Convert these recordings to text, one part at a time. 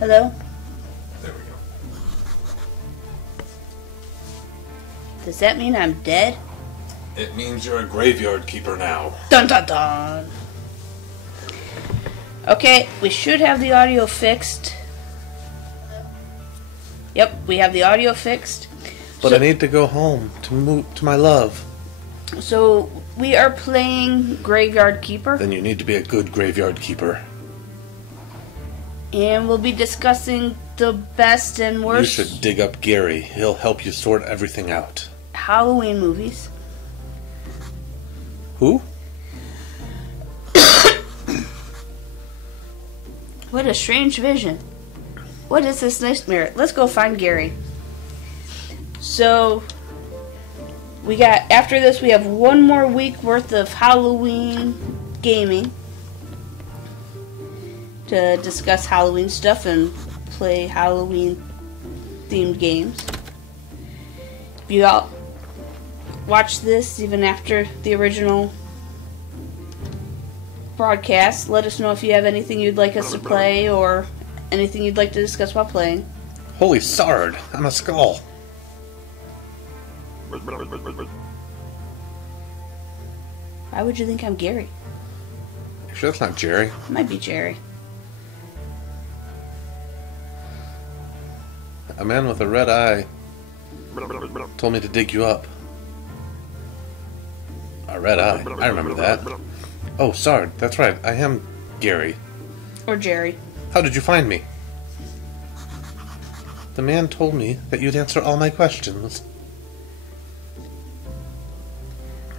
Hello? There we go. Does that mean I'm dead? It means you're a graveyard keeper now. Dun dun dun! Okay, we should have the audio fixed. Yep, we have the audio fixed. But I need to go home to my love. So, we are playing Graveyard Keeper. Then you need to be a good graveyard keeper. And we'll be discussing the best and worst You should dig up Gary. He'll help you sort everything out. Halloween movies. Who? What a strange vision. What is this nightmare? Let's go find Gary. So, after this, we have one more week worth of Halloween gaming to discuss Halloween stuff and play Halloween themed games. If you all watch this even after the original broadcast, let us know if you have anything you'd like us to play or anything you'd like to discuss while playing. Holy sard, I'm a skull. Why would you think I'm Gary? You sure that's not Jerry? It might be Jerry. A man with a red eye told me to dig you up. A red eye. I remember that. Oh, Sard, that's right. I am Gary. Or Jerry. How did you find me? The man told me that you'd answer all my questions.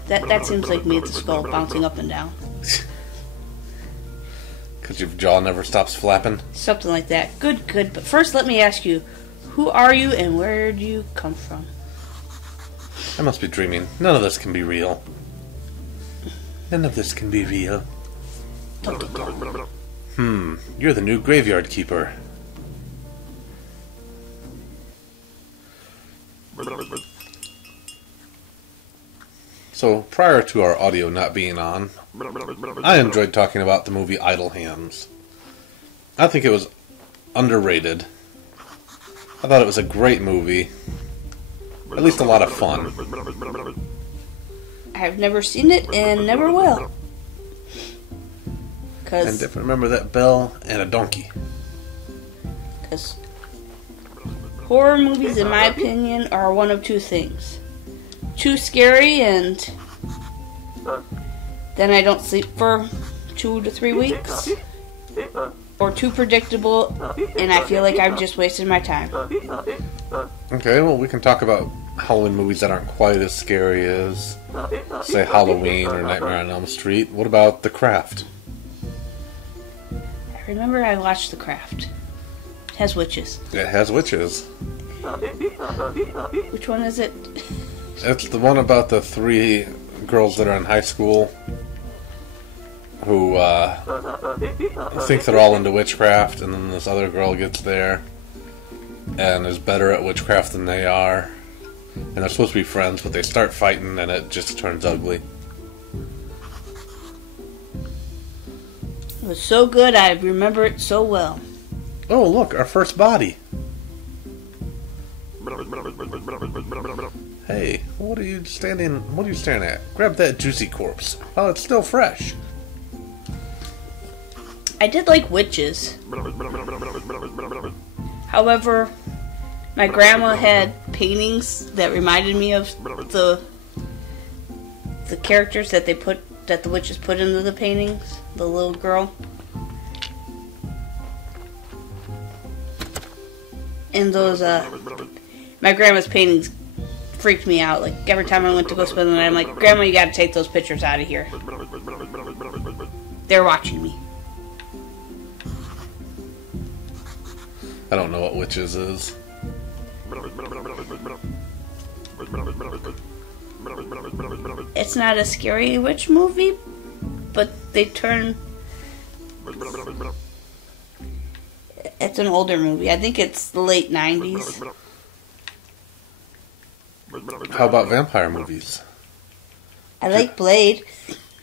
That seems like me at the skull bouncing up and down. Because your jaw never stops flapping? Something like that. Good. But first let me ask you, who are you and where do you come from? I must be dreaming. None of this can be real. None of this can be real. You're the new graveyard keeper. So, prior to our audio not being on, I enjoyed talking about the movie Idle Hands. I think it was underrated. I thought it was a great movie. At least a lot of fun. I've never seen it and never will. And if I remember that bell and a donkey. Because horror movies, in my opinion, are one of two things. Too scary and then I don't sleep for 2 to 3 weeks. Or too predictable and I feel like I've just wasted my time. Okay, well, we can talk about Halloween movies that aren't quite as scary as, say, Halloween or Nightmare on Elm Street. What about The Craft? I remember I watched The Craft. It has witches. It has witches. Which one is it? It's the one about the 3 girls that are in high school who think they're all into witchcraft, and then this other girl gets there and is better at witchcraft than they are. And they're supposed to be friends, but they start fighting and it just turns ugly. It was so good, I remember it so well. Oh, look, our first body. Hey, what are you staring at? Grab that juicy corpse while it's still fresh. I did like witches. However, my grandma had paintings that reminded me of the characters that the witches put into the paintings. The little girl. And those my grandma's paintings freaked me out. Like every time I went to go spend the night, I'm like, Grandma, you gotta take those pictures out of here. They're watching me. I don't know what witches is. It's not a scary witch movie, but they turn... It's an older movie. I think it's the late 90s. How about vampire movies? I like Blade.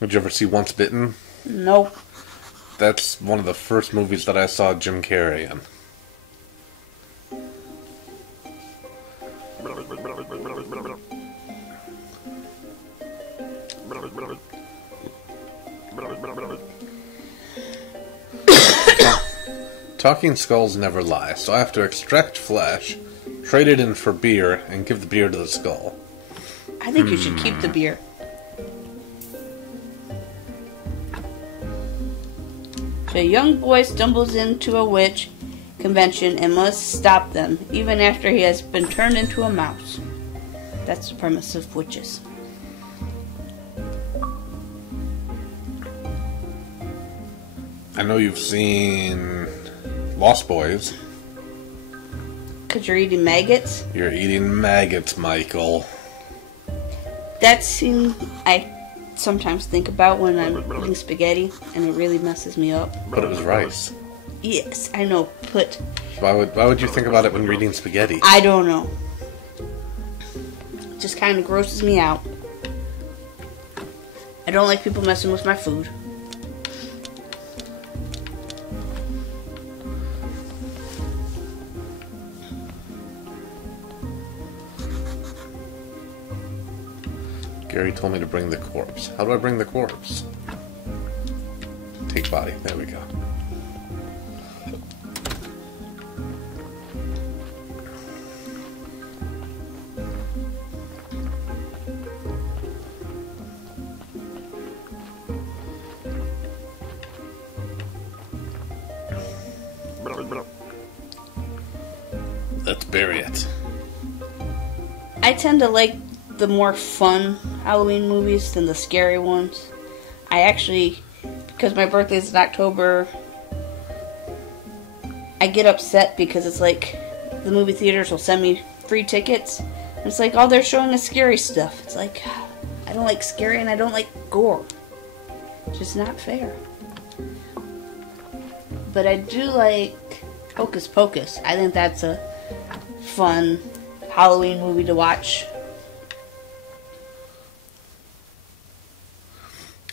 Did you ever see Once Bitten? Nope. That's one of the first movies that I saw Jim Carrey in. Talking skulls never lie, so I have to extract flesh, trade it in for beer, and give the beer to the skull. I think you should keep the beer. So a young boy stumbles into a witch convention and must stop them, even after he has been turned into a mouse. That's the premise of witches. I know you've seen Lost Boys. Because you're eating maggots? You're eating maggots, Michael. That scene I sometimes think about when I'm eating spaghetti, and it really messes me up. But it was rice. Yes, I know, but... Why would you think about it when you're eating spaghetti? I don't know. It just kind of grosses me out. I don't like people messing with my food. Gary told me to bring the corpse. How do I bring the corpse? Take body. There we go. Let's bury it. I tend to like the more fun Halloween movies than the scary ones. I actually, because my birthday is in October, I get upset because it's like the movie theaters will send me free tickets. And it's like, oh, they're showing us scary stuff. It's like, I don't like scary and I don't like gore. It's just not fair. But I do like Hocus Pocus. I think that's a fun Halloween movie to watch.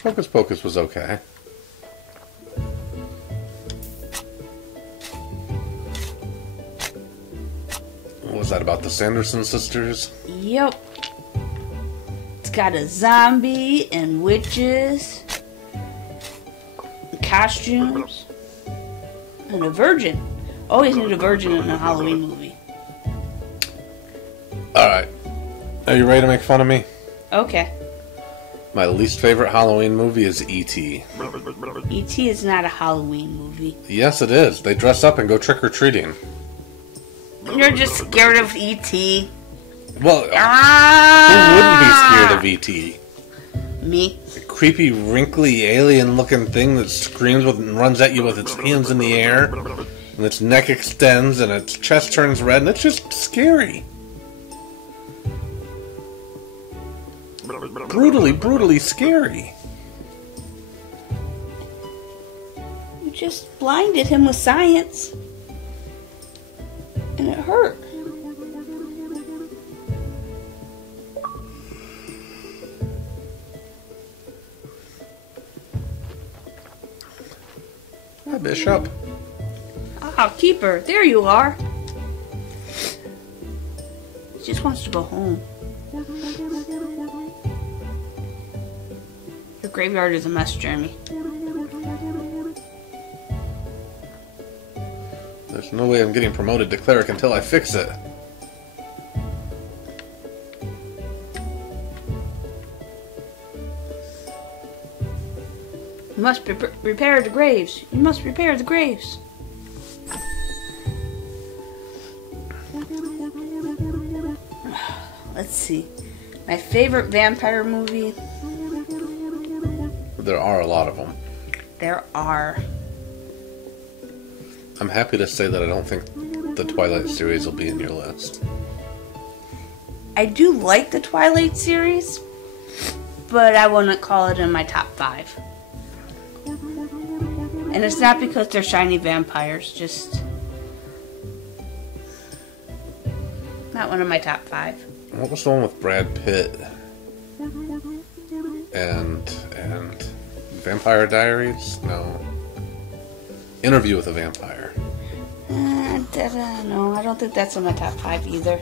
Hocus Pocus was okay. What was that about, the Sanderson sisters? Yep. It's got a zombie and witches, and costumes, and a virgin. Always need a virgin in a Halloween movie. Alright. Are you ready to make fun of me? Okay. My least favorite Halloween movie is E.T. E.T. is not a Halloween movie. Yes, it is. They dress up and go trick-or-treating. You're just scared of E.T. Well, who wouldn't be scared of E.T.? Me. A creepy, wrinkly, alien-looking thing that screams with and runs at you with its hands in the air, and its neck extends, and its chest turns red, and it's just scary. Brutally, brutally scary. You just blinded him with science. And it hurt. Hi, Bishop. Ah, Keeper, there you are. He just wants to go home. Your graveyard is a mess, Jeremy. There's no way I'm getting promoted to cleric until I fix it. You must repair the graves. You must repair the graves. Let's see. My favorite vampire movie. There are a lot of them. There are. I'm happy to say that I don't think the Twilight series will be in your list. I do like the Twilight series, but I wouldn't call it in my top 5. And it's not because they're shiny vampires, just not one of my top 5. What was the one with Brad Pitt and Vampire Diaries? No. Interview with a Vampire. No, I don't think that's in my top 5 either.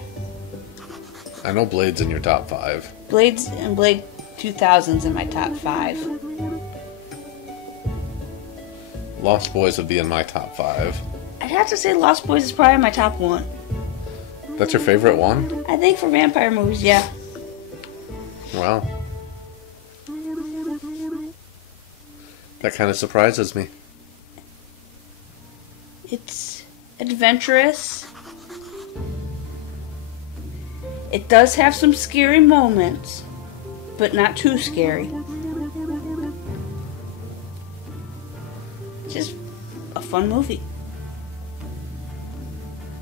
I know Blade's in your top 5. Blades and Blade 2000's in my top 5. Lost Boys would be in my top 5. I'd have to say Lost Boys is probably my top 1. That's your favorite one? I think for vampire movies, yeah. Wow. That kind of surprises me. It's adventurous. It does have some scary moments, but not too scary. Just a fun movie.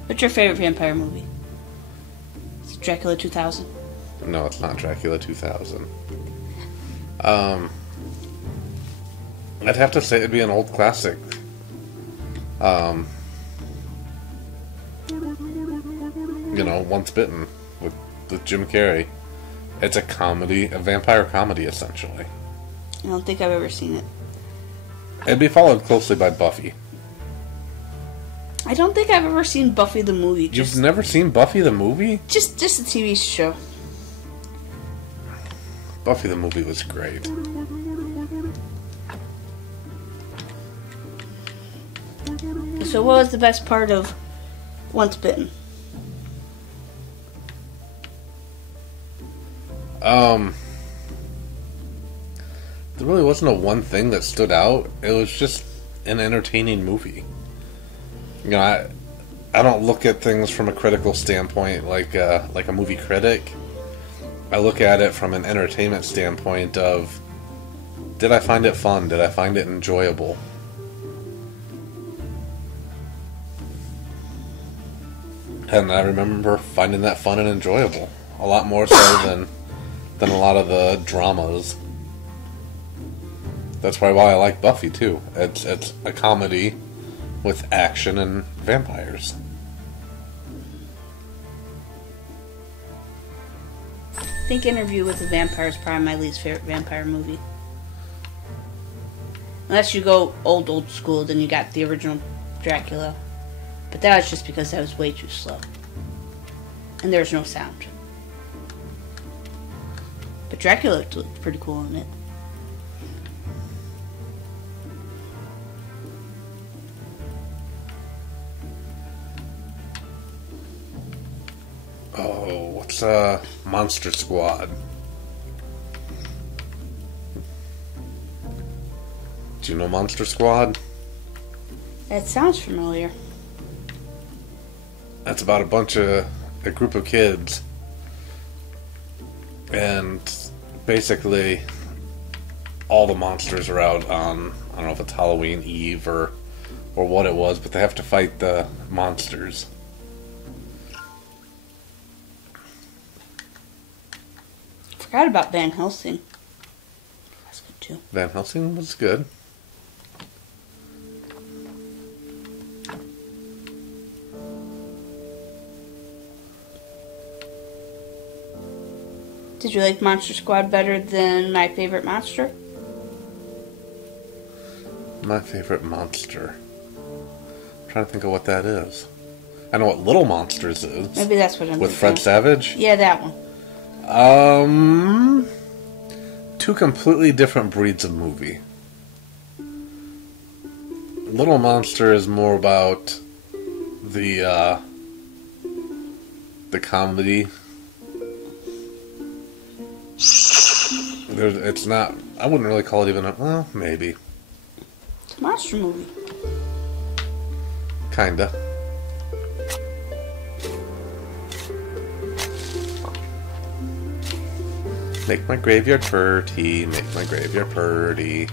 What's your favorite vampire movie? Is it Dracula 2000? No, it's not Dracula 2000. I'd have to say it'd be an old classic. Once Bitten with Jim Carrey. It's a comedy, a vampire comedy, essentially. I don't think I've ever seen it. It'd be followed closely by Buffy. I don't think I've ever seen Buffy the movie. You've never seen Buffy the movie? Just the TV show. Buffy the movie was great. So what was the best part of Once Bitten? There really wasn't a one thing that stood out. It was just an entertaining movie. I don't look at things from a critical standpoint like a movie critic. I look at it from an entertainment standpoint of, did I find it fun? Did I find it enjoyable? And I remember finding that fun and enjoyable. A lot more so than a lot of the dramas. That's probably why I like Buffy, too. It's a comedy with action and vampires. I think Interview with the Vampire is probably my least favorite vampire movie. Unless you go old school, then you got the original Dracula. But that was just because that was way too slow. And there was no sound. But Dracula looked pretty cool in it. Oh, what's Monster Squad? Do you know Monster Squad? That sounds familiar. That's about a group of kids. And basically all the monsters are out on, I don't know if it's Halloween Eve or what it was, but they have to fight the monsters. Forgot about Van Helsing. That's good too. Van Helsing was good. Did you like Monster Squad better than My Favorite Monster? My Favorite Monster. I'm trying to think of what that is. I know what Little Monsters is. Maybe that's what I'm with thinking. Fred Savage? Yeah, that one. Two completely different breeds of movie. Little Monster is more about the comedy. It's not, I wouldn't really call it even well, maybe. It's a monster movie. Kinda. Make my graveyard pretty, make my graveyard pretty.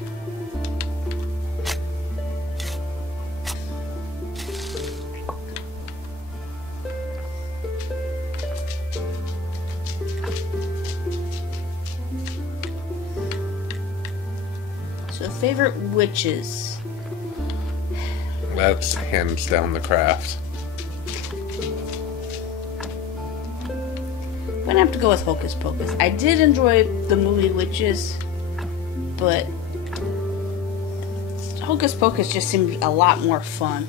So, favorite witches? That's hands down The Craft. I'm gonna have to go with Hocus Pocus. I did enjoy the movie Witches, but Hocus Pocus just seemed a lot more fun.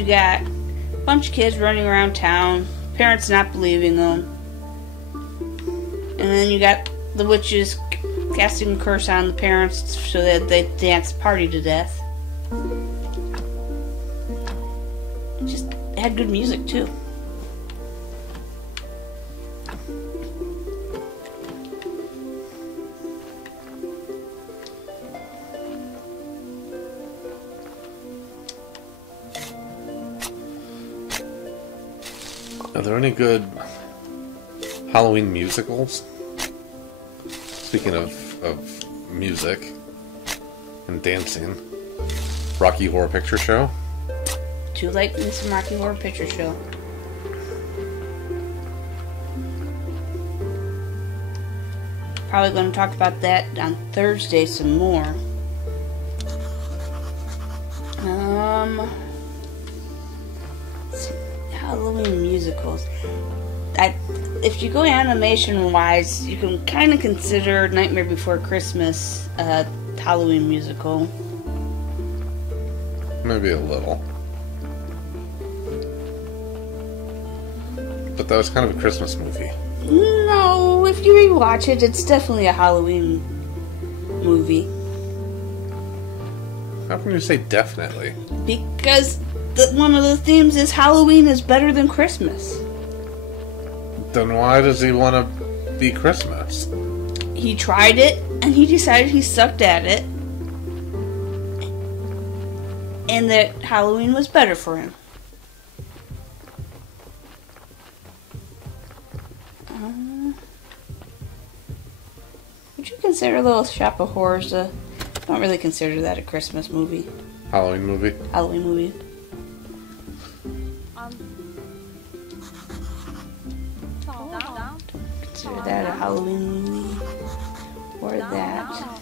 you got a bunch of kids running around town, parents not believing them, and then you got the witches casting a curse on the parents so that they dance the party to death. Just had good music too. Are there any good Halloween musicals? Speaking of music and dancing, Rocky Horror Picture Show. Do like me some Rocky Horror Picture Show. Probably going to talk about that on Thursday some more. Halloween musicals. If you go animation-wise, you can kind of consider Nightmare Before Christmas a Halloween musical. Maybe a little. But that was kind of a Christmas movie. No, if you rewatch it, it's definitely a Halloween movie. How can you say definitely? Because one of the themes is Halloween is better than Christmas. Then why does he want to be Christmas? He tried it, and he decided he sucked at it. And that Halloween was better for him. Would you consider Little Shop of Horrors I don't really consider that a Christmas movie. Halloween movie? Halloween movie. Consider that a Halloween movie. Or that.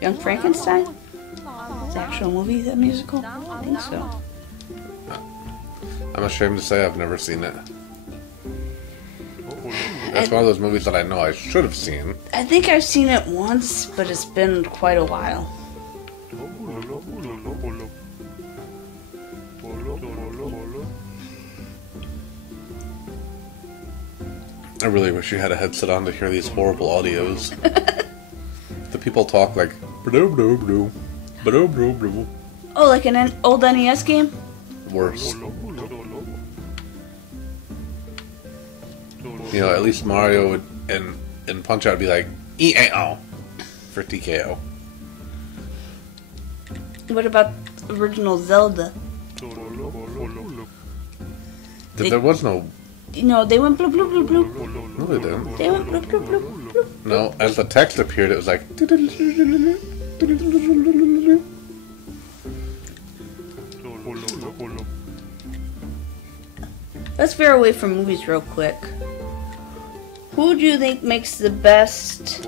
Young Frankenstein? It's an actual movie, that musical? I think so. I'm ashamed to say I've never seen it. That's one of those movies that I know I should have seen. I think I've seen it once, but it's been quite a while. I really wish you had a headset on to hear these horrible audios. The people talk like... Oh, like an old NES game? Worse. You know, at least Mario would, and Punch-Out would be like, E-A-O for TKO. What about original Zelda? There was no... No, they went bloop bloop bloop bloop. No, they didn't. They went bloop bloop bloop bloop. No, as the text appeared, it was like... Let's veer away from movies real quick. Who do you think makes the best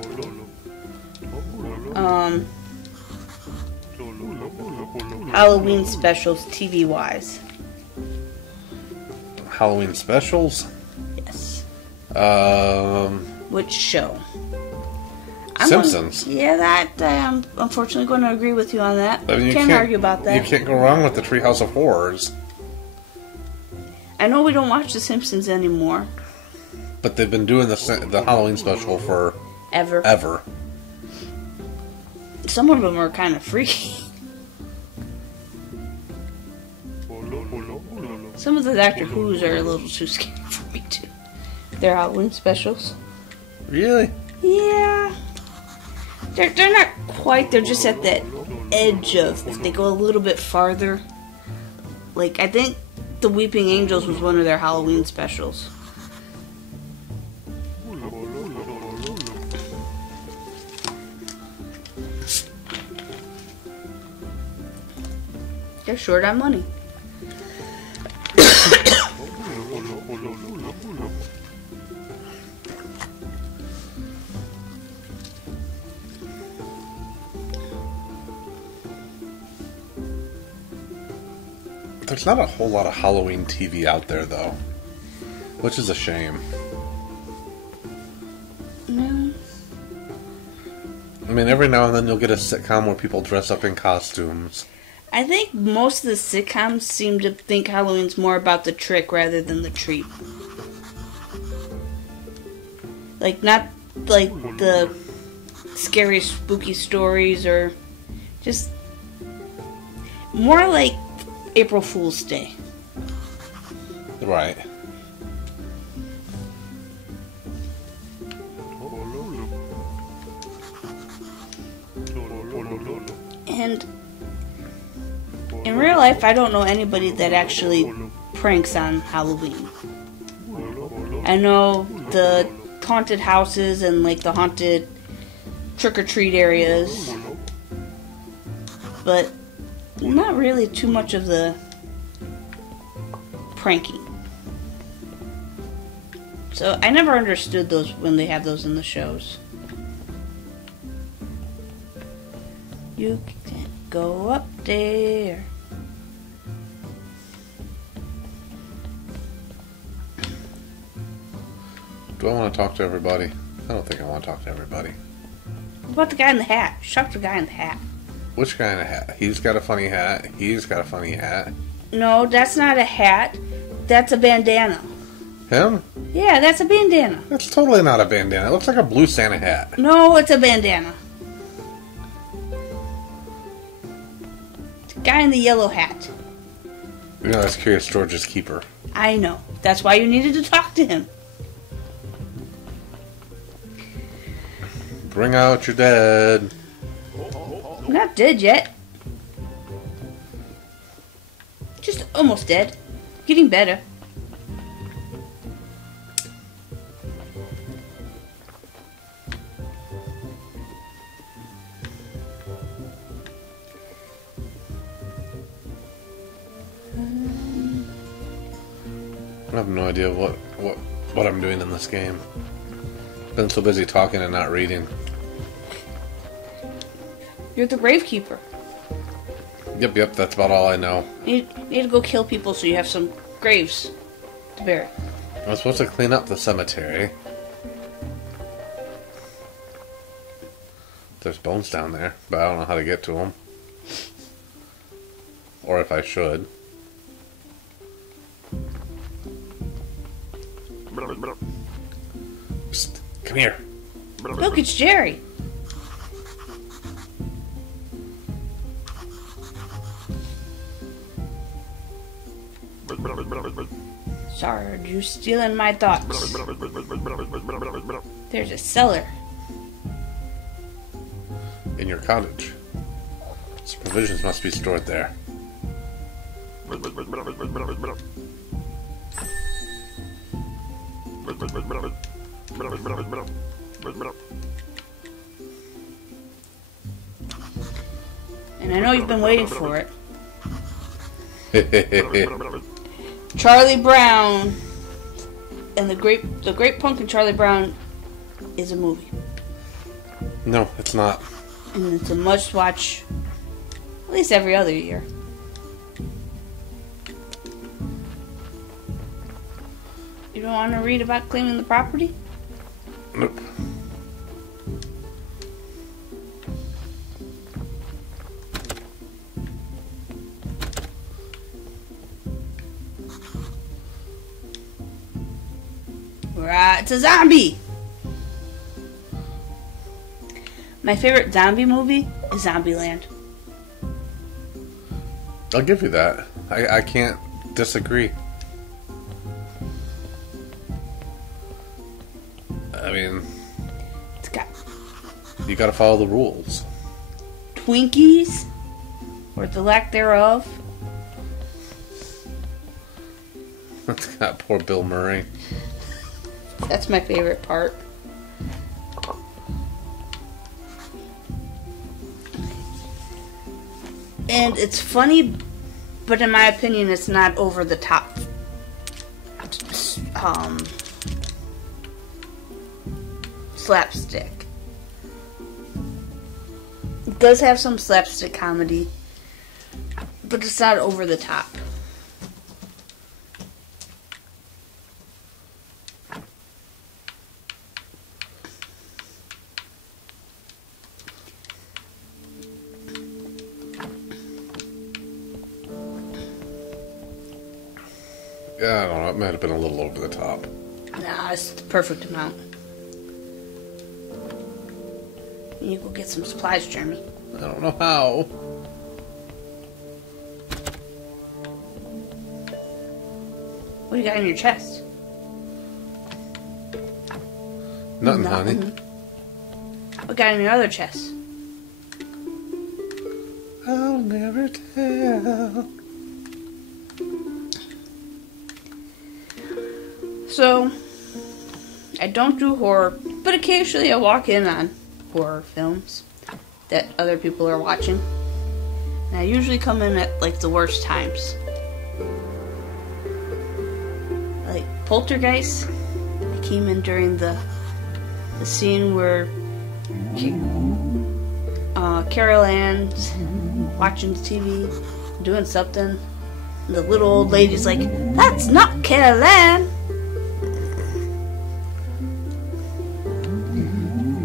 Halloween specials TV-wise? Halloween specials? Yes. Which show? Simpsons. That I'm unfortunately going to agree with you on that. I mean, can't argue about that. You can't go wrong with the Treehouse of Horrors. I know we don't watch The Simpsons anymore. But they've been doing the Halloween special for... Ever. Some of them are kind of freaky. Some of the Doctor Who's are a little too scary for me too. Their Halloween specials. Really? Yeah. They're not quite, they're just at that edge of, if they go a little bit farther. Like, I think The Weeping Angels was one of their Halloween specials. They're short on money. There's not a whole lot of Halloween TV out there, though. Which is a shame. No. I mean, every now and then you'll get a sitcom where people dress up in costumes. I think most of the sitcoms seem to think Halloween's more about the trick rather than the treat. Like, not like the scary, spooky stories, or just more like April Fool's Day. Right. And in real life, I don't know anybody that actually pranks on Halloween. I know the haunted houses and like the haunted trick-or-treat areas, but not really too much of the pranking. So I never understood those when they have those in the shows. You can't go up there. Do I want to talk to everybody? I don't think I want to talk to everybody. What about the guy in the hat? Shock the guy in the hat. Which guy in a hat? He's got a funny hat. He's got a funny hat. No, that's not a hat. That's a bandana. Him? Yeah, that's a bandana. That's totally not a bandana. It looks like a blue Santa hat. No, it's a bandana. The guy in the yellow hat. You know, that's Curious George's keeper. I know. That's why you needed to talk to him. Bring out your dead. I'm not dead yet. Just almost dead. Getting better. I have no idea what I'm doing in this game. Been so busy talking and not reading. You're the gravekeeper. Yep, that's about all I know. You need to go kill people so you have some graves to bury. I was supposed to clean up the cemetery. There's bones down there, but I don't know how to get to them. Or if I should. Psst, come here. Look, it's Jerry. Sorry, you're stealing my thoughts. There's a cellar. In your cottage. So provisions must be stored there. And I know you've been waiting for it. Charlie Brown and the Great Pumpkin Charlie Brown is a movie. No, it's not. And it's a must-watch at least every other year. You don't want to read about claiming the property? Nope. Right, it's a zombie! My favorite zombie movie is Zombieland. I'll give you that. I can't disagree. I mean, It's got you gotta follow the rules. Twinkies, or the lack thereof. It's got poor Bill Murray. That's my favorite part. And it's funny, but in my opinion, it's not over the top. Slapstick. It does have some slapstick comedy, but it's not over the top. Yeah, I don't know. It might have been a little over the top. Nah, it's the perfect amount. You go get some supplies, Jeremy. I don't know how. What do you got in your chest? Nothing, honey. What got in your other chest? I'll never tell. So, I don't do horror, but occasionally I walk in on horror films that other people are watching. And I usually come in at, like, the worst times. Like, Poltergeist, I came in during the scene where Carol Ann's watching the TV, doing something. And the little old lady's like, "That's not Carol Ann."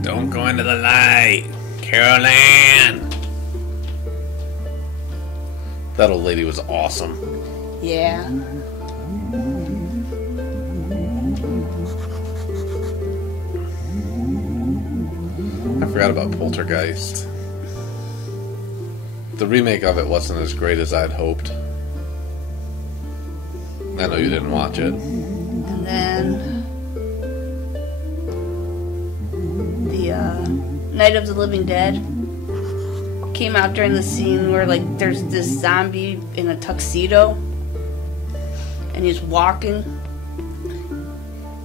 Don't go into the light, Carol Ann. That old lady was awesome. Yeah. I forgot about Poltergeist. The remake of it wasn't as great as I'd hoped. I know you didn't watch it. And then the Night of the Living Dead came out during the scene where, like, there's this zombie in a tuxedo and he's walking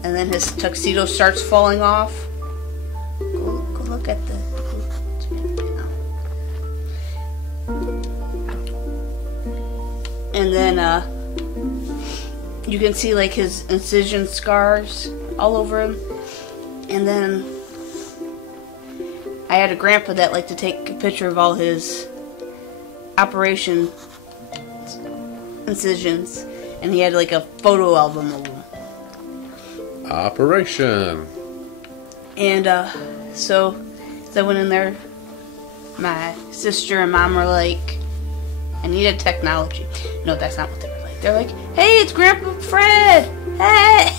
and then his tuxedo starts falling off. Go look at the... And then you can see, like, his incision scars all over him. And then I had a grandpa that liked to take a picture of all his operation incisions, and he had, like, a photo album of them. Operation. And so as I went in there, my sister and mom were like, "I needed technology." No, that's not what they were like. They're like, "Hey, it's Grandpa Fred! Hey!"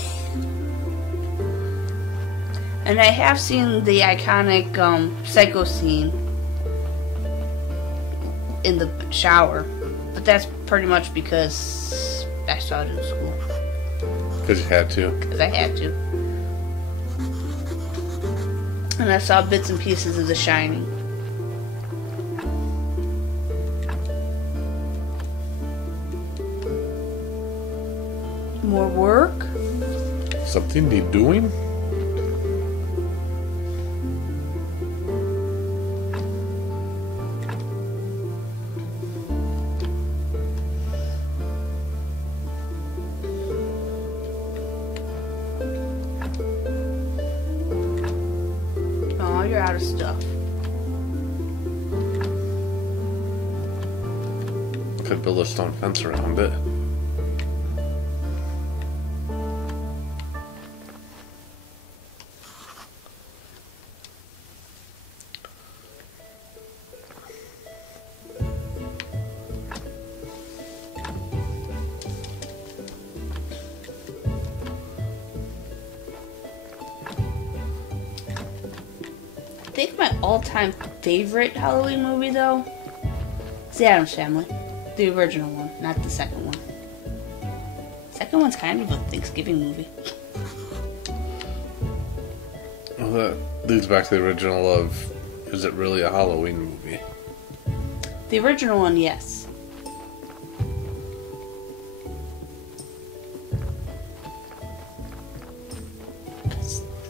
And I have seen the iconic Psycho scene in the shower, but that's pretty much because I saw it in school. Because you had to. Because I had to. And I saw bits and pieces of The Shining. More work? Something need doing? Oh, you're out of stuff. Could build a stone fence around it. I think my all-time favorite Halloween movie, though, is The Addams Family. The original one, not the second one. The second one's kind of a Thanksgiving movie. Well, that leads back to the original of, is it really a Halloween movie? The original one, yes.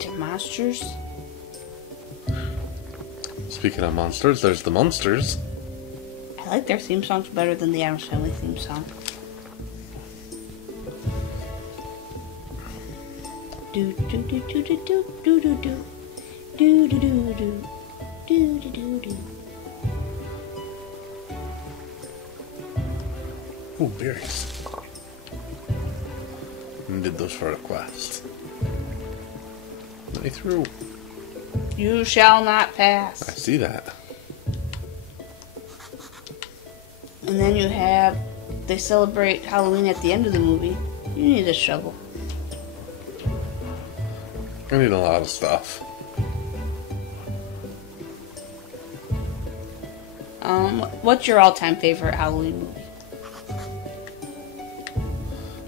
They're monsters. Speaking of monsters, there's the Munsters. I like their theme songs better than the Addams Family theme song. Do do do do do do do do do do do do do do do do do. Ooh, berries. And did those for a quest. Let me through. You shall not I pass. see that. And then you have, they celebrate Halloween at the end of the movie You need a shovel. I need a lot of stuff. What's your all-time favorite Halloween movie?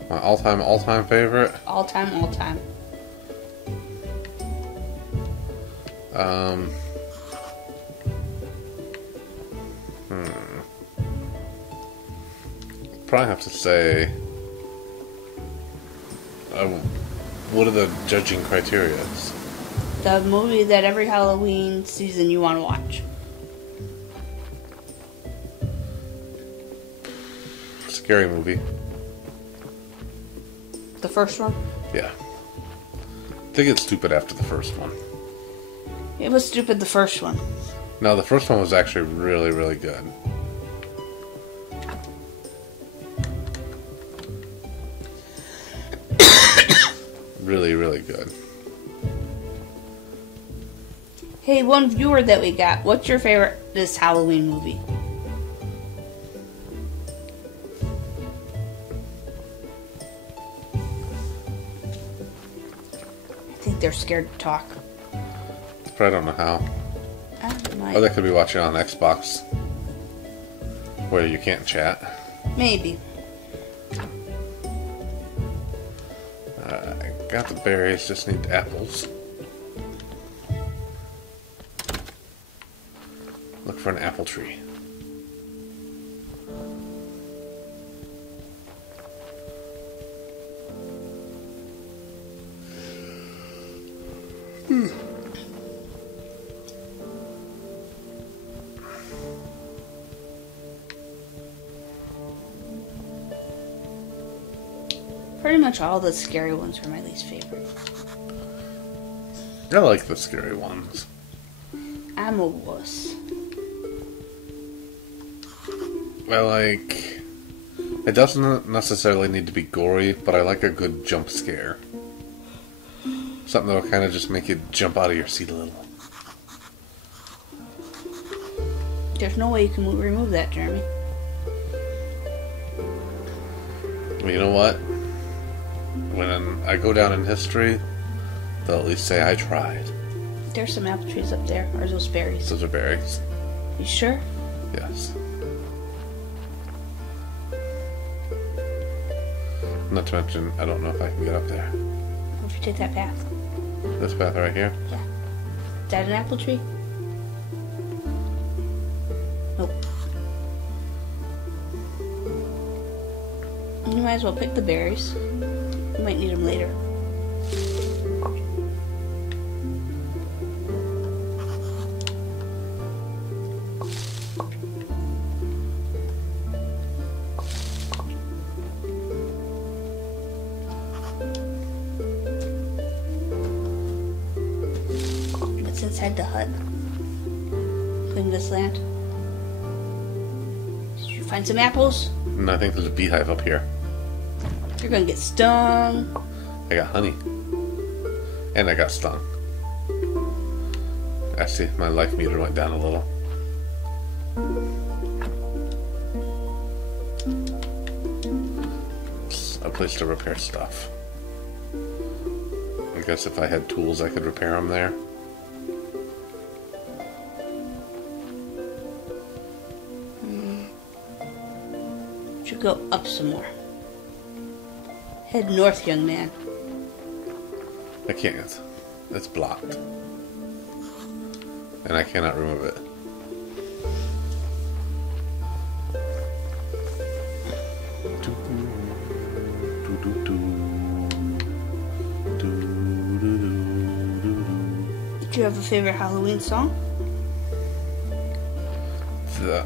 My all-time favorite? All-time. Probably have to say, what are the judging criteria? The movie that every Halloween season you want to watch. Scary movie. The first one? Yeah. They get stupid after the first one. It was stupid, the first one. No, the first one was actually really, really good. Really, really good. Hey, one viewer that we got, what's your favorite this Halloween movie? I think they're scared to talk. But I don't know how. Or they could be watching on Xbox, where you can't chat. Maybe. I got the berries, just need apples. Look for an apple tree. Pretty much all the scary ones are my least favorite. I like the scary ones. I'm a wuss. Well, like, it doesn't necessarily need to be gory, but I like a good jump scare. Something that'll kind of just make you jump out of your seat a little. There's no way you can remove that, Jeremy. Well, you know what? When I go down in history, they'll at least say I tried. There's some apple trees up there. Or are those berries? Those are berries. You sure? Yes. Not to mention, I don't know if I can get up there. What if you take that path? This path right here? Yeah. Is that an apple tree? Nope. You might as well pick the berries. You might need them later. What's inside the hut? In this land? Did you find some apples? And I think there's a beehive up here. You're gonna get stung. I got honey. And I got stung. Actually, my life meter went down a little. It's a place to repair stuff. I guess if I had tools, I could repair them there. Should go up some more. Head north, young man. I can't. It's blocked. And I cannot remove it. Do you have a favorite Halloween song?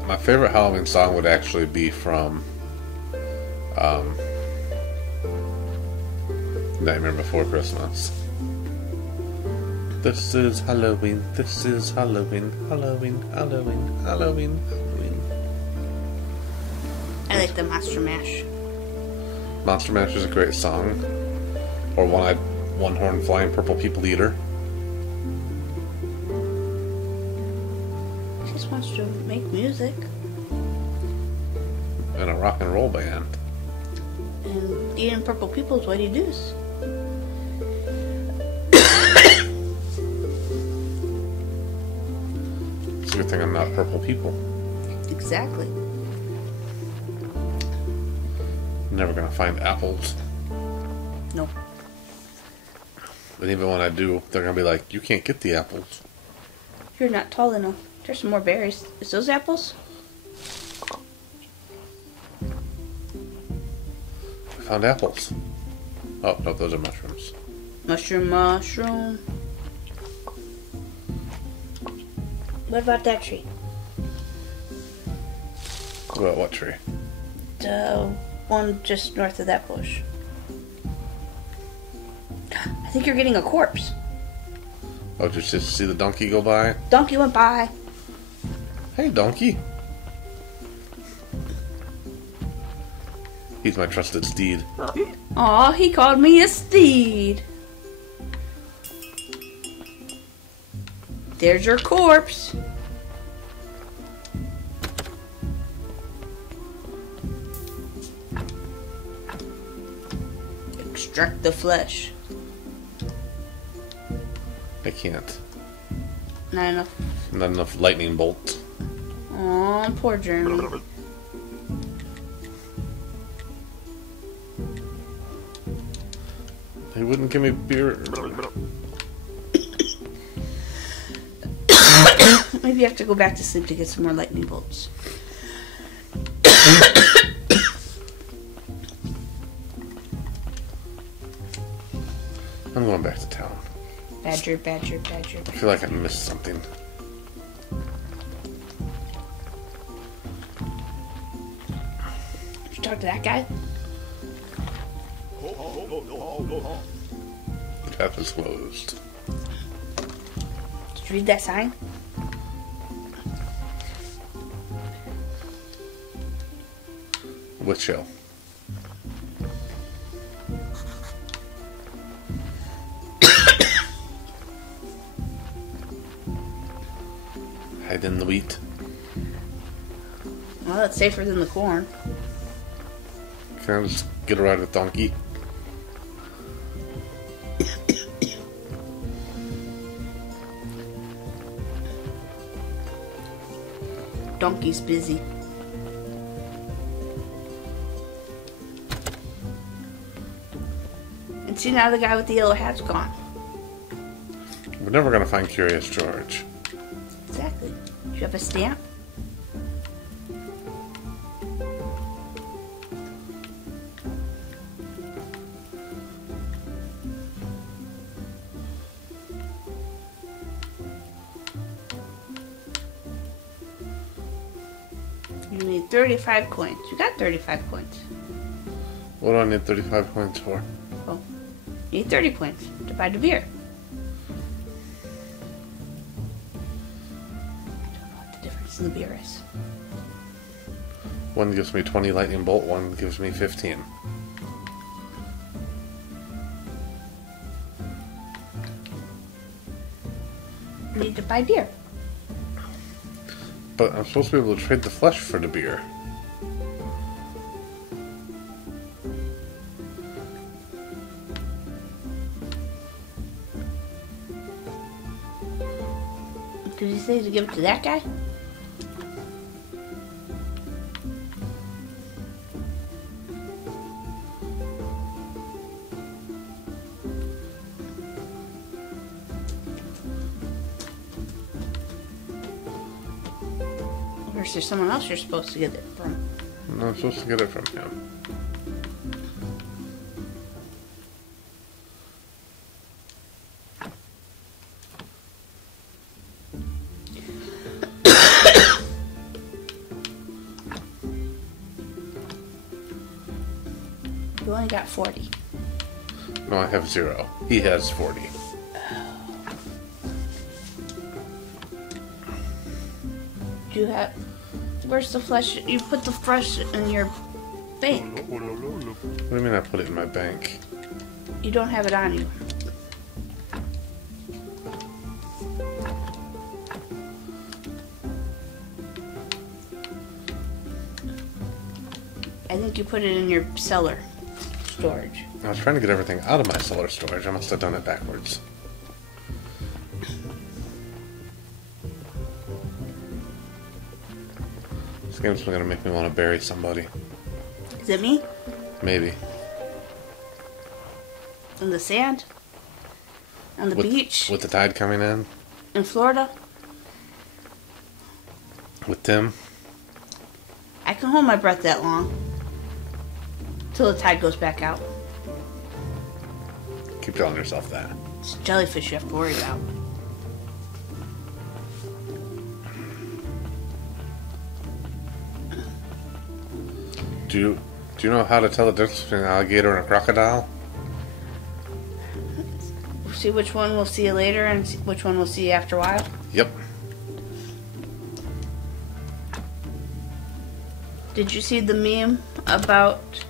My favorite Halloween song would actually be from Nightmare Before Christmas. This is Halloween, this is Halloween, Halloween, Halloween, Halloween, Halloween. I like the Monster Mash. Monster Mash is a great song. Or One-Eyed, One-Horned Flying Purple People Eater. He just wants to make music. And a rock and roll band. And eating purple people is what he does. It's a good thing I'm not purple people. Exactly. I'm never gonna find apples. No. And even when I do, they're gonna be like, you can't get the apples. You're not tall enough. There's some more berries. Is those apples? I found apples. Oh, no, those are mushrooms. Mushroom. What about that tree? Well, what tree? The one just north of that bush. I think you're getting a corpse. Oh, did you just see the donkey go by? Donkey went by. Hey, donkey. He's my trusted steed. Aw, he called me a steed. There's your corpse. Extract the flesh. I can't. Not enough. Not enough lightning bolts. Aw, poor Jeremy. He wouldn't give me beer. Maybe you have to go back to sleep to get some more lightning bolts. I'm going back to town. Badger. I feel like I missed something. Did you talk to that guy? The path is closed. Did you read that sign? Which show? Hide in the wheat. Well, that's safer than the corn. Can I just get a ride with donkey? Donkey's busy. And see, now the guy with the yellow hat's gone. We're never gonna find Curious George. Exactly. Do you have a stamp? You need 35 coins. You got 35 coins. What do I need 35 coins for? Oh, you need 30 coins to buy the beer. I don't know what the difference in the beer is. One gives me 20 lightning bolt, one gives me 15. You need to buy beer. But I'm supposed to be able to trade the flesh for the beer. Did you say to give it to that guy? Or is there someone else you're supposed to get it from? No, I'm supposed to get it from him. You only got 40. No, I have 0. He has 40. Do you have... Where's the flesh? You put the flesh in your bank. What do you mean I put it in my bank? You don't have it on you. I think you put it in your cellar. storage. I was trying to get everything out of my solar storage. I must have done it backwards. This game's going to make me want to bury somebody. Is it me? Maybe. In the sand? On the beach? With the tide coming in? In Florida? With Tim? I can hold my breath that long. Till the tide goes back out. Keep telling yourself that. It's jellyfish you have to worry about. Do you know how to tell the difference between an alligator and a crocodile? See which one we'll see later and which one we'll see after a while? Yep. Did you see the meme about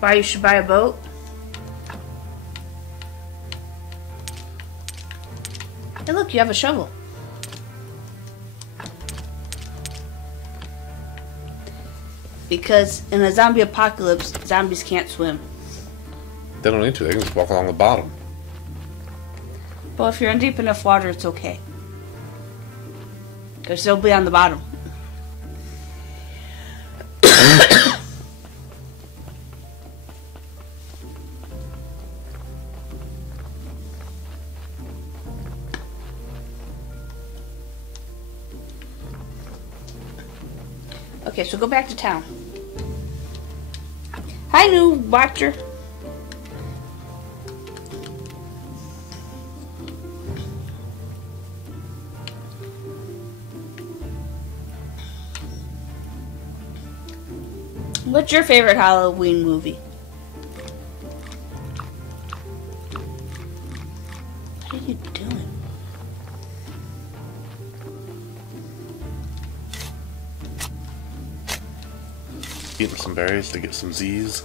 why you should buy a boat? Hey look, you have a shovel. Because in a zombie apocalypse, zombies can't swim. They don't need to. They can just walk along the bottom. Well, if you're in deep enough water, it's okay. Because they'll be on the bottom. Okay, so go back to town. Hi, new watcher. What's your favorite Halloween movie? What are you doing? Eating some berries to get some Z's.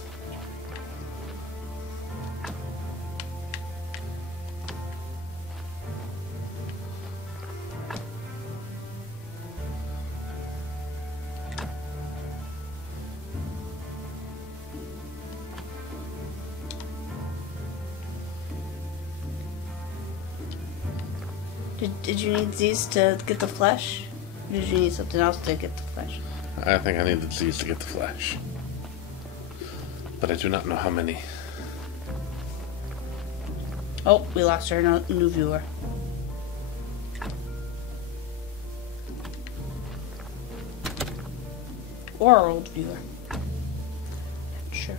Did you need these to get the flesh? Or did you need something else to get the flesh? I think I need the Z's to get the flesh. But I do not know how many. Oh, we lost our new viewer. Or our old viewer. Not sure.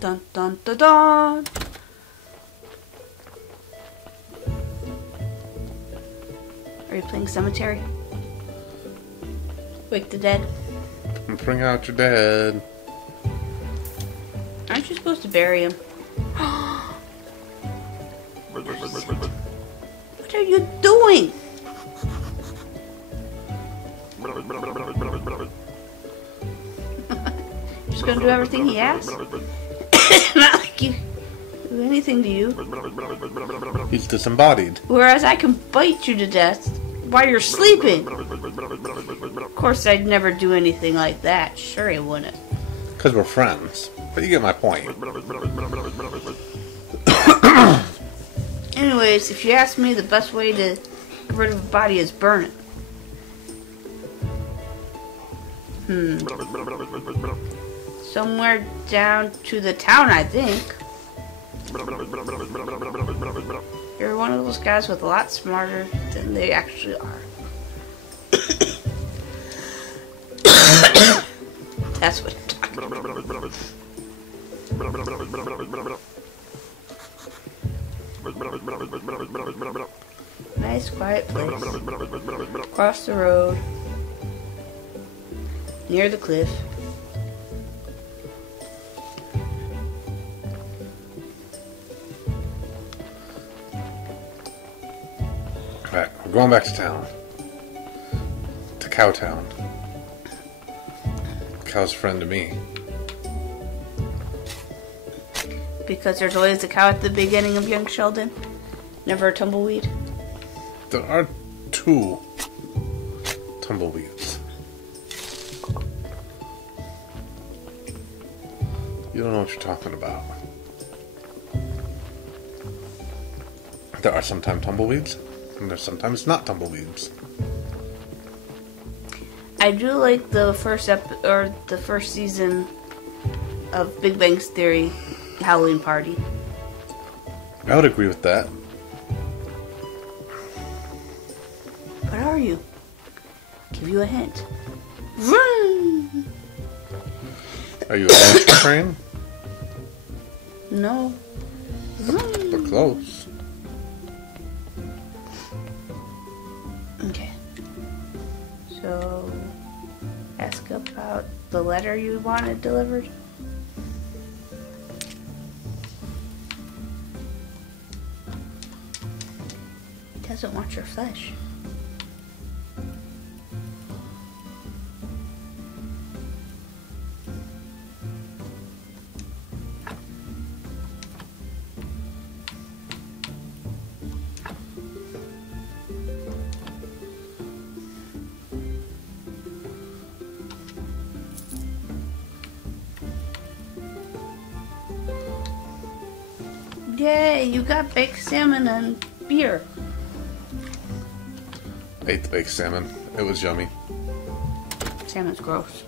Dun dun dun dun. Are you playing cemetery? Wake the dead? Bring out your dead. Aren't you supposed to bury him? What are you doing? Just gonna do everything he asks? Not like you do anything to you. He's disembodied. Whereas I can bite you to death while you're sleeping. Of course, I'd never do anything like that. Sure, I wouldn't. Because we're friends. But you get my point. Anyways, if you ask me, the best way to get rid of a body is burn it. Somewhere down to the town, I think. You're one of those guys with a lot smarter than they actually are. That's what I'm talking about. Nice, quiet place. Across the road. Near the cliff. Alright, we're going back to town. To Cowtown. cow's friend to me. Because there's always a cow at the beginning of Young Sheldon. Never a tumbleweed. There are 2 tumbleweeds. You don't know what you're talking about. There are sometimes tumbleweeds, and there's sometimes not tumbleweeds. I do like the first season of Big Bang Theory Halloween Party. I would agree with that. What are you? Give you a hint. Vroom! Are you a hamster train? No. Vroom! But close. Okay. So, ask about the letter you wanted delivered. He doesn't want your flesh. Yay, you got baked salmon and beer. Ate the baked salmon. It was yummy. Salmon's gross.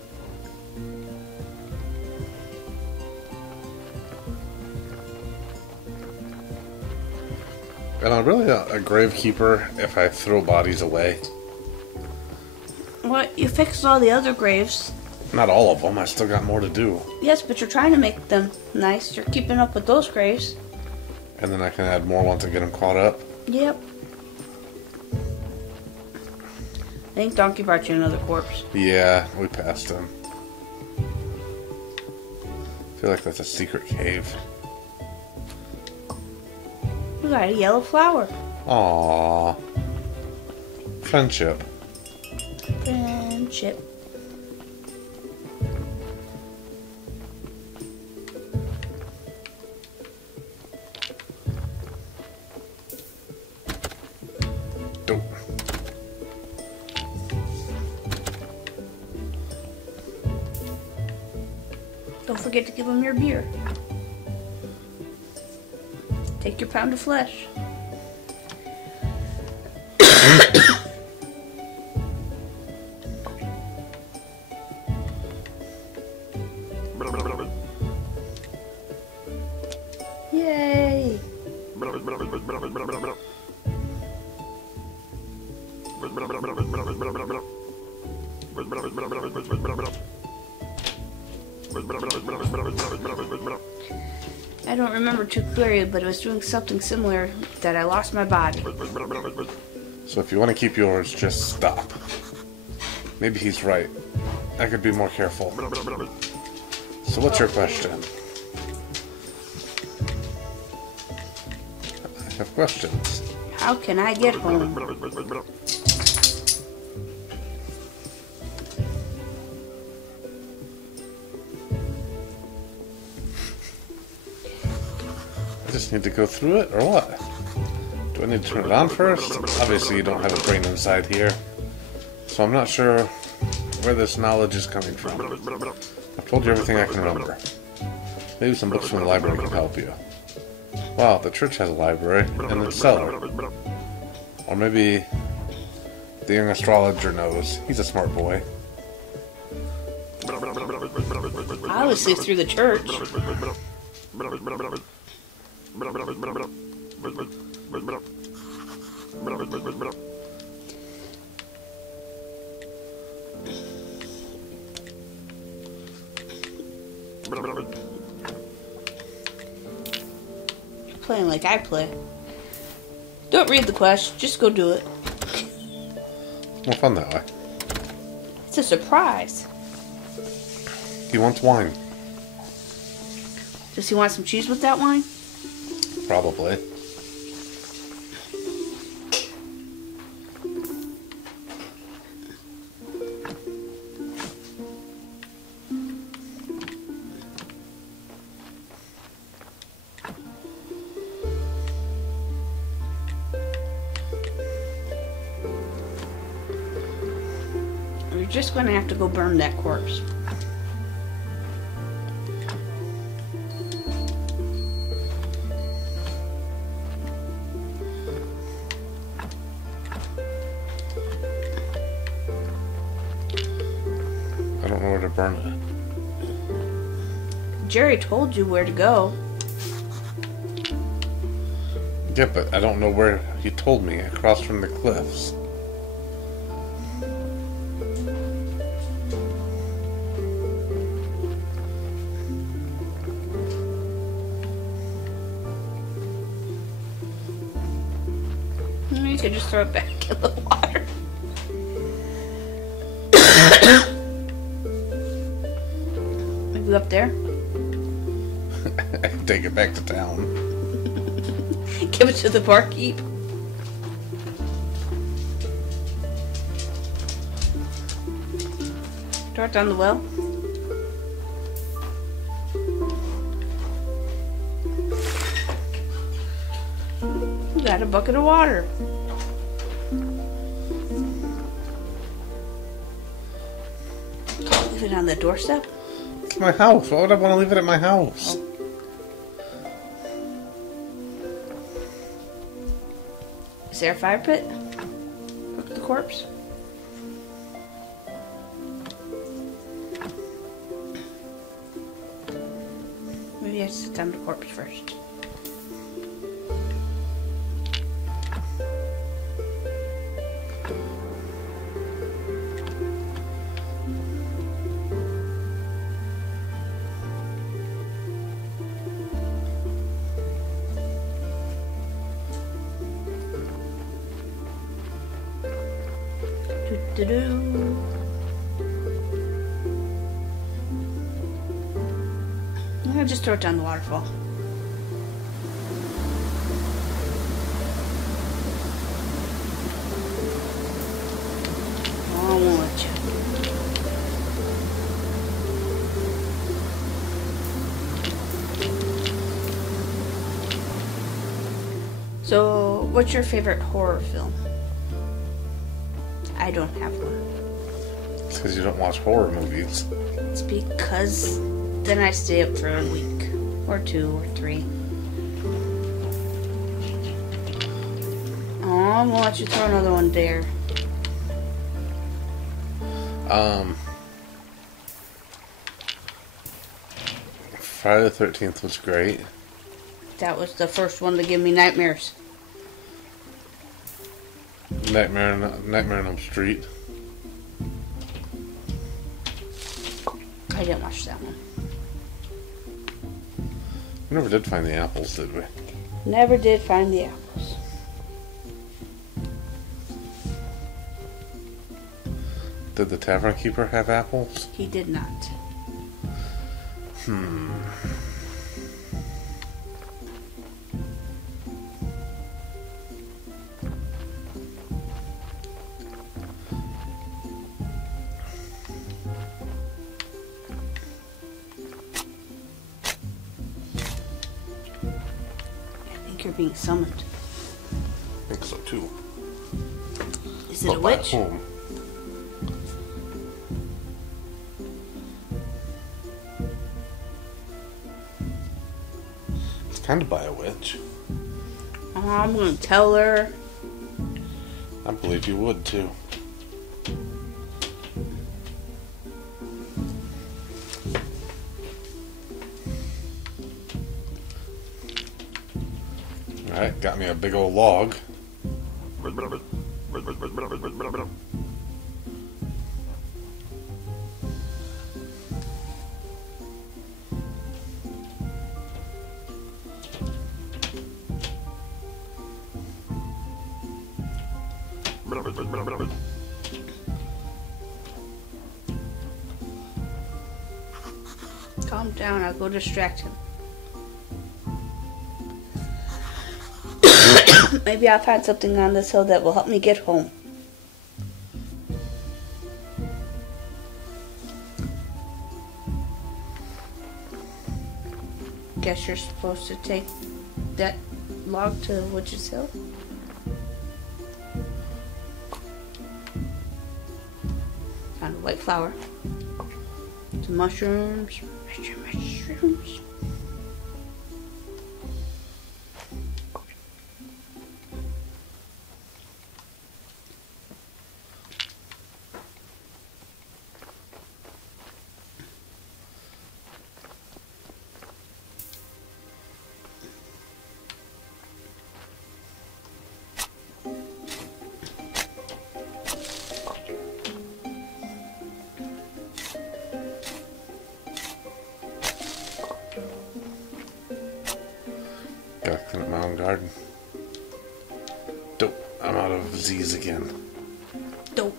And I'm really a gravekeeper if I throw bodies away. What? You fixed all the other graves. Not all of them. I still got more to do. Yes, but you're trying to make them nice. You're keeping up with those graves. And then I can add more once I get them caught up. Yep. I think Donkey brought you another corpse. Yeah, we passed him. I feel like that's a secret cave. We got a yellow flower. Aww. Friendship. Friendship. Dope. Don't forget to give him your beer. Take your pound of flesh. Yay! I don't remember too clearly, but it was doing something similar that I lost my body. So if you want to keep yours, just stop. Maybe he's right. I could be more careful. So what's your question? I have questions. How can I get home? I just need to go through it, or what? Do I need to turn it on first? Obviously you don't have a brain inside here. So I'm not sure where this knowledge is coming from. I've told you everything I can remember. Maybe some books from the library can help you. Wow, the church has a library, and its cellar. Or maybe the young astrologer knows. He's a smart boy. Obviously through the church. You're playing like I play. Don't read the quest, just go do it. More fun that way. It's a surprise. He wants wine. Does he want some cheese with that wine? Probably. just going to have to go burn that corpse. I don't know where to burn it. Jerry told you where to go. Yeah, but I don't know where he told me. Across from the cliffs. You could just throw it back in the water. Maybe up there. I can take it back to town. Give it to the barkeep. Throw it down the well. You got a bucket of water. Leave it on the doorstep? It's my house. Why would I want to leave it at my house? Oh. Is there a fire pit? Cook the corpse? Maybe I have to sit down the corpse first. Do-do-do. I'll just throw it down the waterfall. I won't let you. So, what's your favorite horror film? I don't have one. It's because you don't watch horror movies. It's because then I stay up for a week, or 2, or 3. Oh, I'm gonna let you throw another one there. Friday the 13th was great. That was the first one to give me nightmares. Nightmare on Elm Street. I didn't watch that one. We never did find the apples, did we? Never did find the apples. Did the tavern keeper have apples? He did not. I think you're being summoned. I think so too. Is it a witch? By whom? It's kind of by a witch. Oh, I'm gonna tell her. I believe you would too. Alright, got me a big old log. Calm down, I'll go distract him. Maybe I'll find something on this hill that will help me get home. Guess you're supposed to take that log to Witch's Hill? Found a white flour, some mushrooms, mushrooms. Gotta clean up my own garden. Dope. I'm out of Z's again. Dope.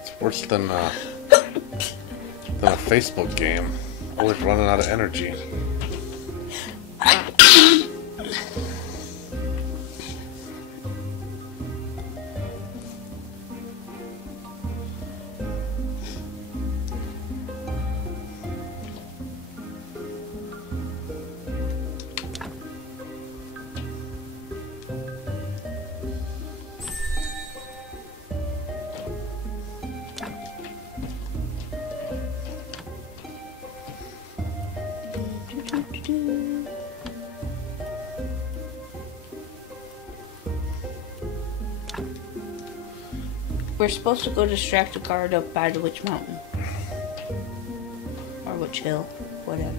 It's worse than a Facebook game. Always running out of energy. We're supposed to go distract the guard up by the Witch Mountain. Or Witch Hill. Whatever.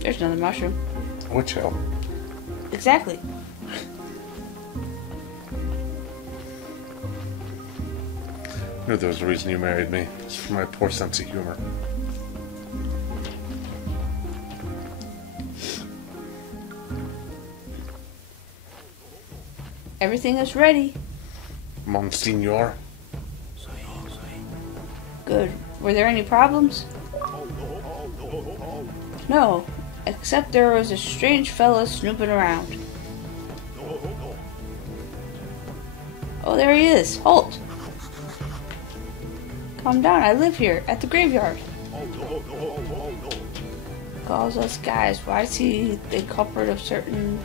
There's another mushroom. Witch Hill. Exactly. I knew there was a reason you married me. It's for my poor sense of humor. Everything is ready. Monsignor. Good. Were there any problems? No, except there was a strange fella snooping around. Oh, there he is. Halt. Calm down. I live here at the graveyard. Calls us guys. Why is he the culprit of certain...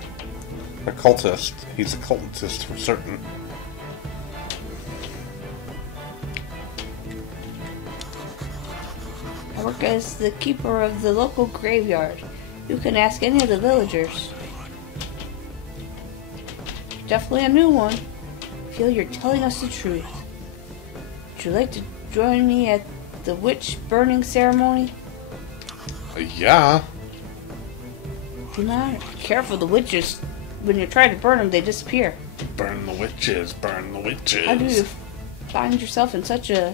A cultist. He's a cultist for certain. I work as the keeper of the local graveyard. You can ask any of the villagers. Definitely a new one. I feel you're telling us the truth. Would you like to join me at the witch burning ceremony? Yeah. Do not. Careful, the witches. When you try to burn them, they disappear. Burn the witches. Burn the witches. How do you find yourself in such a...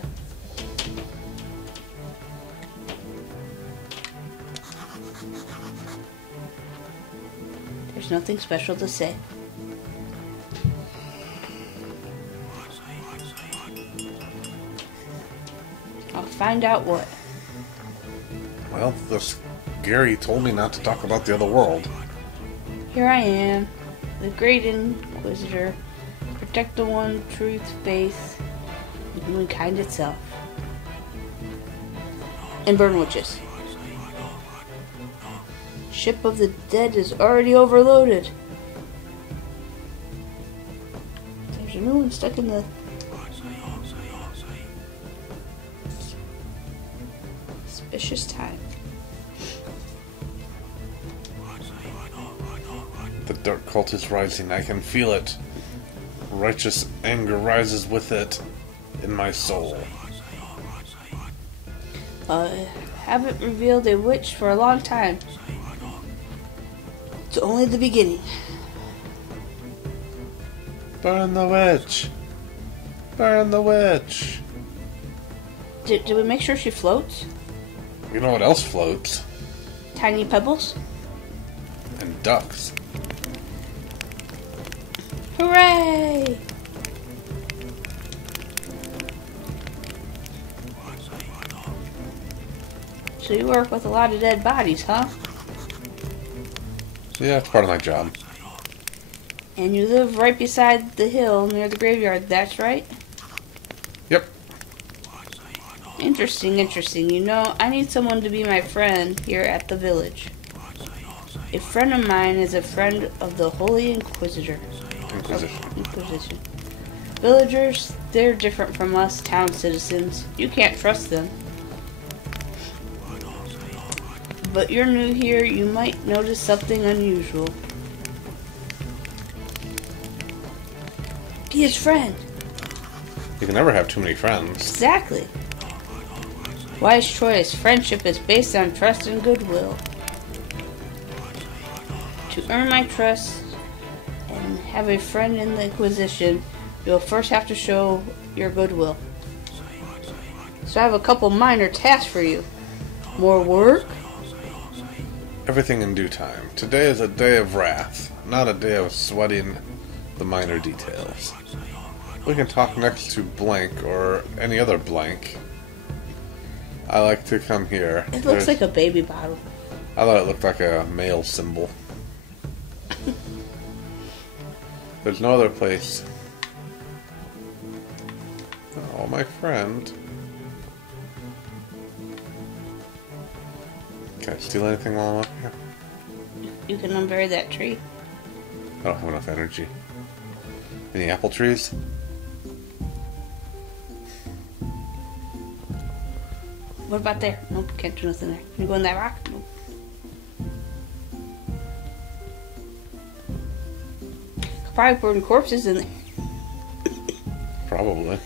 There's nothing special to say. I'll find out what. Well, this Gary told me not to talk about the other world. Here I am, the great Inquisitor, protect the one truth, faith, and humankind itself. And burn witches. Ship of the dead is already overloaded. There's a new one stuck in the... Suspicious time. The dark cult is rising. I can feel it. Righteous anger rises with it in my soul. Haven't revealed a witch for a long time. It's only the beginning. Burn the witch! Burn the witch! Did we make sure she floats? You know what else floats? Tiny pebbles? And ducks. Hooray! So you work with a lot of dead bodies, huh? Yeah, it's part of my job. And you live right beside the hill near the graveyard, that's right? Yep. Interesting, interesting. You know, I need someone to be my friend here at the village. A friend of mine is a friend of the Holy Inquisitor. Inquisition. Inquisition. Villagers, they're different from us town citizens. You can't trust them. But you're new here, you might notice something unusual. Be his friend. You can never have too many friends. Exactly. Wise choice. Friendship is based on trust and goodwill. To earn my trust and have a friend in the Inquisition, you'll first have to show your goodwill. So I have a couple minor tasks for you. More work? Everything in due time. Today is a day of wrath, not a day of sweating the minor details. We can talk next to blank or any other blank. I like to come here. It looks like a baby bottle. I thought it looked like a male symbol. There's no other place. Oh, my friend. Can I steal anything while I'm up here? You can unbury that tree. I don't have enough energy. Any apple trees? What about there? Nope, can't do nothing there. Can you go in that rock? Nope. Could probably burn corpses in there. Probably.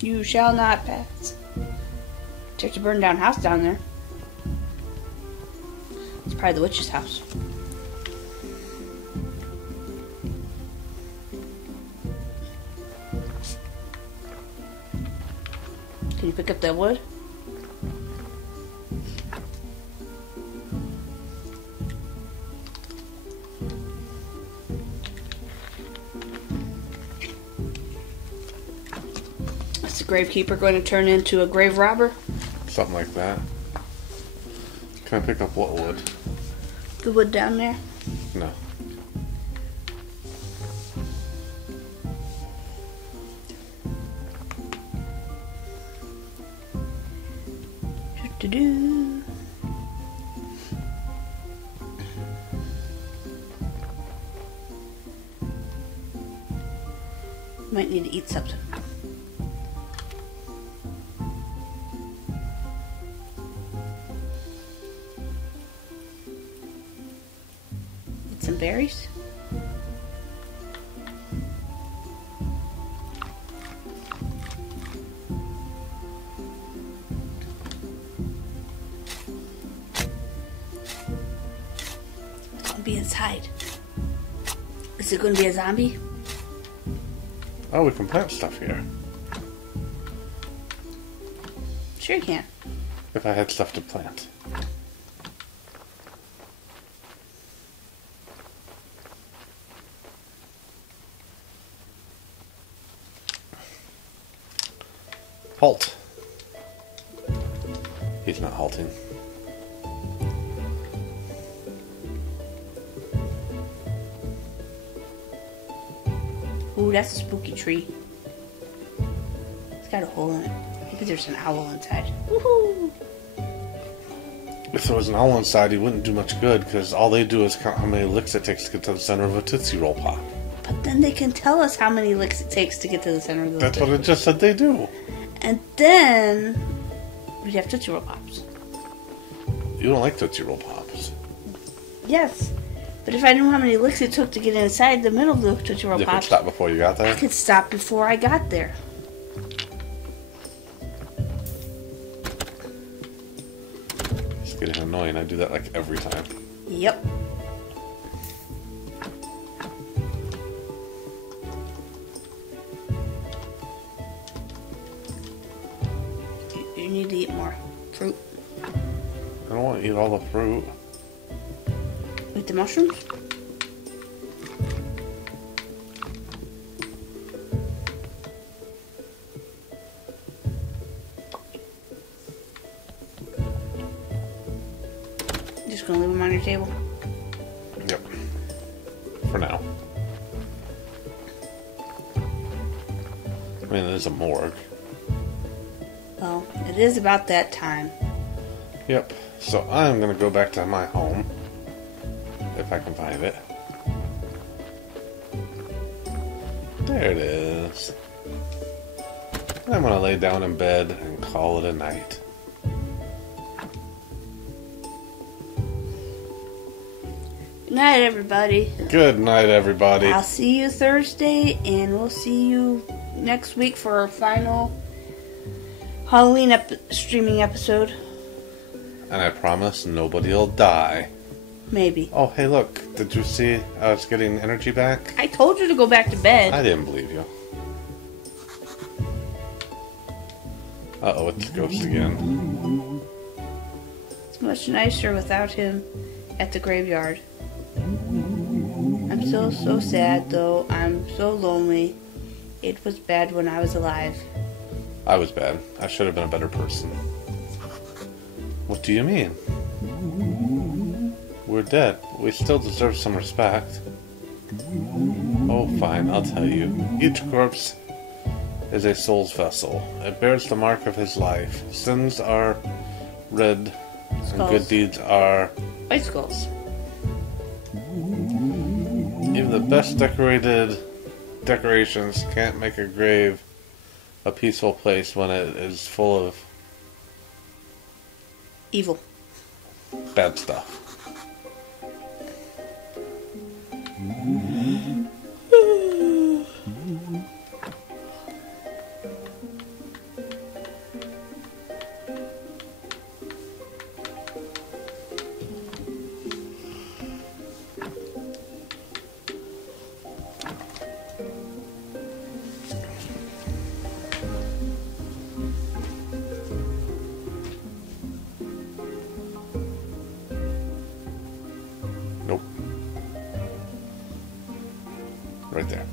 You shall not pass. There's a burned down house down there. It's probably the witch's house. Can you pick up that wood? Is the gravekeeper going to turn into a grave robber? Something like that. Can I pick up what wood? The wood down there? No. Do-do-do. Might need to eat something. Eat some berries. Be inside. Is it going to be a zombie? Oh, we can plant stuff here. Sure you can. If I had stuff to plant. Halt. He's not halting. Ooh, that's a spooky tree. It's got a hole in it. Maybe there's an owl inside. Woohoo! If there was an owl inside, he wouldn't do much good, because all they do is count how many licks it takes to get to the center of a Tootsie Roll Pop. But then they can tell us how many licks it takes to get to the center of the That's what it just said they do. And then we'd have Tootsie Roll Pops. You don't like Tootsie Roll Pops. Yes. But if I knew how many licks it took to get inside the middle of the Tootsie Roll You could Pops, stop before you got there? I could stop before I got there. It's getting annoying. I do that like every time. Yep. You need to eat more fruit. I don't want to eat all the fruit. Eat the mushrooms? Just gonna leave them on your table? Yep. For now. I mean, there's a morgue. Well, it is about that time. Yep. So I'm going to go back to my home. If I can find it. There it is. I'm gonna lay down in bed and call it a night. Good night, everybody. Good night, everybody. I'll see you Thursday, and we'll see you next week for our final Halloween streaming episode. And I promise nobody'll die. Maybe. Oh, hey, look. Did you see I was getting energy back? I told you to go back to bed. I didn't believe you. Uh-oh, it's the ghost again. It's much nicer without him at the graveyard. I'm so sad, though. I'm so lonely. It was bad when I was alive. I was bad. I should have been a better person. What do you mean? We're dead. We still deserve some respect. Oh, fine, I'll tell you. Each corpse is a soul's vessel. It bears the mark of his life. Sins are red, and Skulls. good deeds are... White skulls. Even the best decorations can't make a grave a peaceful place when it is full of Evil. bad stuff. Nope. Right there.